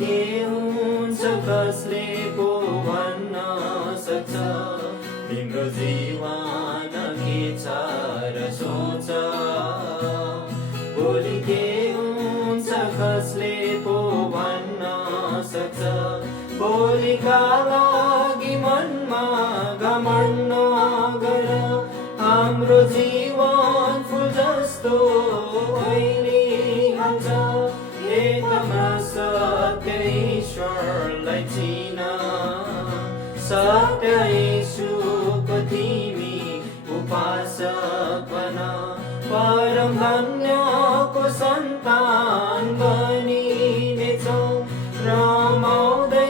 के हुन्छ कसले पो भन्न सक्छ तिम्रो जीवन के छ र सोच भोलि के हुन्छ कसले पो भन्न सक्छ भोलिका लागि मनमा घमण्ड नगर हाम्रो जीवन फुल जस्तो फैलिहाल्छ एकमा सत्य ईश्वरलाई चिन सत्य यीशुको तिमी उपासक बन परम धन्यको सन्तान बनिनेछौ रमाउँदै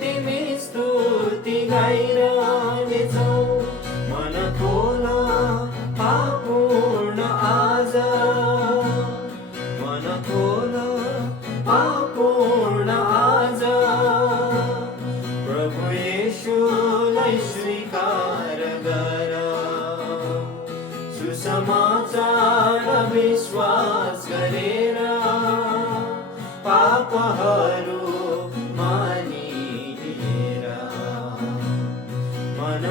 तिमी स्तुति गाइरहनेछौ मन खोल पापूर्ण आज मन खोल पापूर्ण आज प्रभु येशूलाई स्वीकार गर सुसमाचार विश्वास गरेर पापहरू मानिलिएर मन